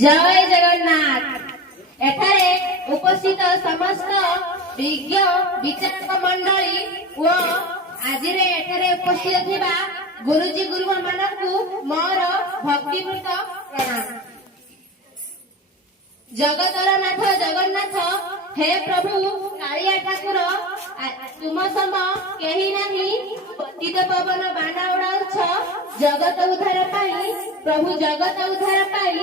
जय जगन्नाथ। एठारे उपस्थित समस्त विज्ञ विचारक मंडली व आज एठारे उपस्थित थिबा गुरुजी गुरुमा मानकु मोर भक्तिपूत प्रणाम। जगतर नाथ जगन्नाथ हे प्रभु कालिया ठाकुर तुम सम केही नाही पतित पवन बाण उड़ाउछ जगत उद्धार पाई प्रभु जगत उद्धार पाई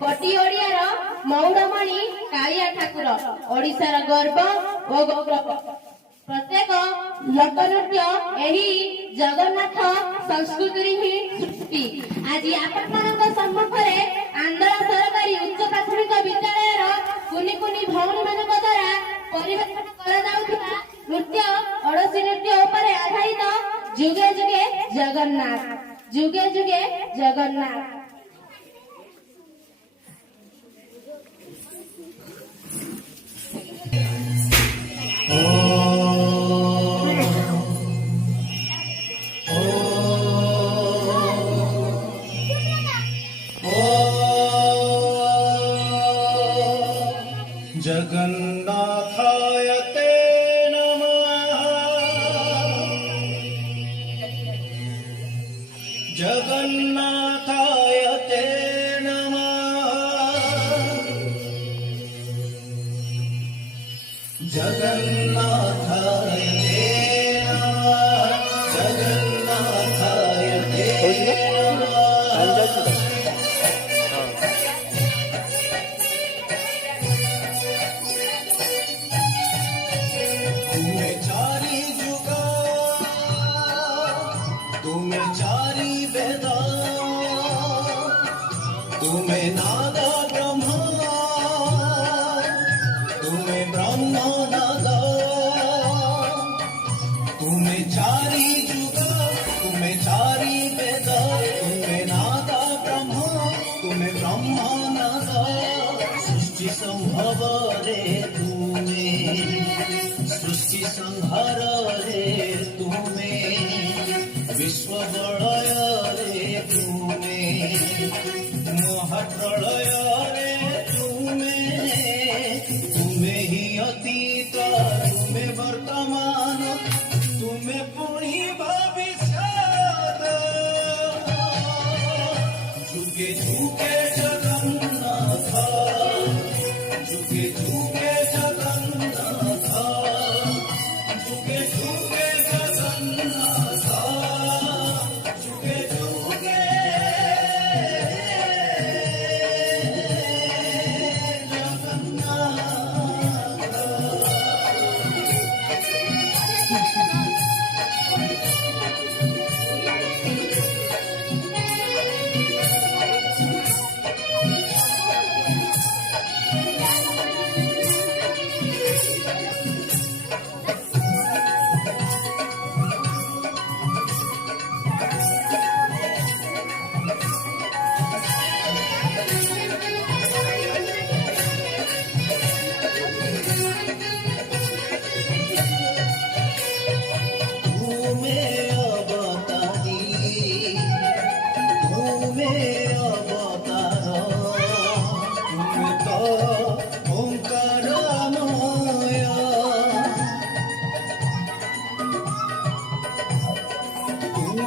कोटी ओडियार मौड़मणि कालिया ठाकुर ओडिशार गर्व और गौरव प्रत्येक लोकनृत्य एही जगन्नाथ संस्कृति ही सृष्टि। आज आपण सम्मुखें आंध्र सरकारी उच्च प्राथमिक विद्यालय कुनि कुनि भौणी मान द्वारा परिवेषण कर नृत्य ओडसी नृत्य उपरे आधारित जुगे जुगे जगन्नाथ जुगे जुगे जगन्नाथ। जगन्नाथाय ते नमः जगन्नाथाय ते नमः जगन्नाथाय ते नमः जगन्नाथाय ते तुम्हें नाद ब्रह्म तुम्हें ब्रह्म नाद तुम्हें चारी जुग तुम्हें चारी वेद तुम्हें नाद ब्रह्म तुम्हें ब्रह्म नाद सृष्टि संभव रे तुम्हें सृष्टि संहार रे तुम्हें विश्व बड़य रे तुम्हें महाप्रलय रे तुम्हें ही अतीत तुम्हें वर्तमान तुम्हें पुणी भविष्यत जुगे जुगे जगन्नाथ जुगे जुगे जगन्नाथ जुगे जुगे जगन्नाथ जुगे जुगे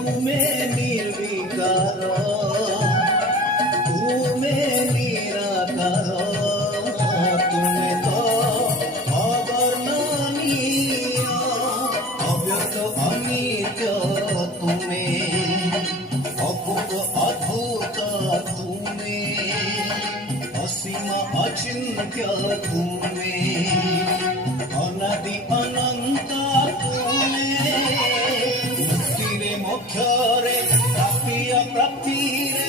ତୁମେ ନିର୍ବିକାର ତୁମେ ନିରାକାର ତୁମେ ତ ଅବର୍ଣ୍ଣନୀୟ ଅବ୍ୟକ୍ତ ଅନିତ୍ୟ ତୁମେ ଅଭୂତ ଅଦ୍ଭୁତ ତୁମେ ଅସୀମ ଅଚିନ୍ତ୍ୟ ତୁମେ ଅନାଦି ଅନନ୍ତ ତୁମେ ମୁକ୍ତିରେ ମୋକ୍ଷରେ ପ୍ରାପ୍ତିୟ ପ୍ରାପ୍ତିରେ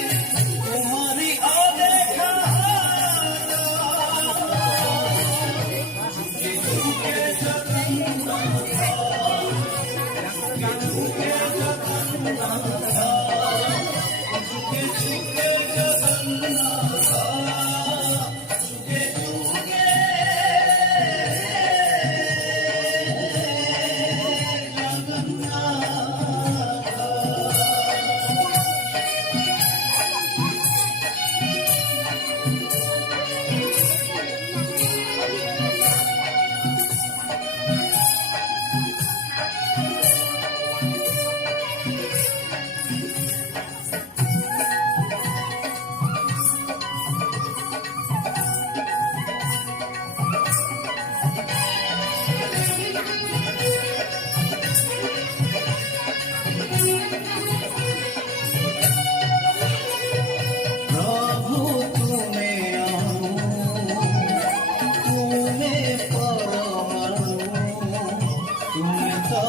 ତୁମରି ଅଦେଖା ଯୁଗେ ଯୁଗେ ଜଗନ୍ନାଥ ଯୁଗେ ଜଗନ୍ନାଥ ଯୁଗେ ଯୁଗେ ଜଗନ୍ନାଥ ଯୁଗେ ଯୁଗେ प्रभु तुमे अणु तुमे परमाणु तुमे तो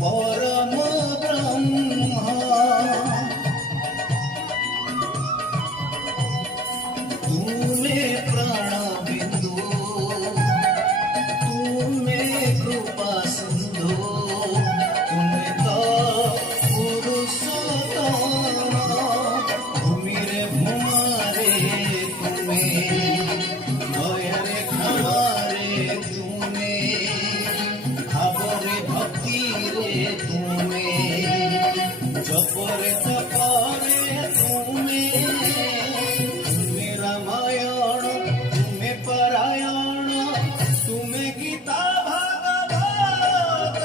परम ब्रह्म तुमे प्राण बिंदु तुमे कृपा सिंधु तुमे तो पुरुषोत्तम भूमिरे भूमारे तुमे दयारे क्षमारे तुमे भावरे भक्तिरे तुमे जपरे तपरे तुमे तुमे रामायण तुमे परायण तुमे गीता भागवत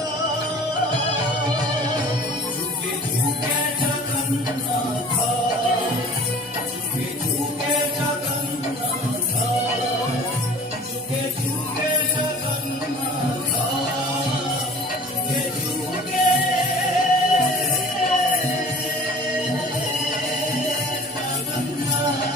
যুগে যুগে জগন্নাথ যুগে যুগে জগন্নাথ যুগে যুগে জগন্নাথ যুগে যুগে জগন্নাথ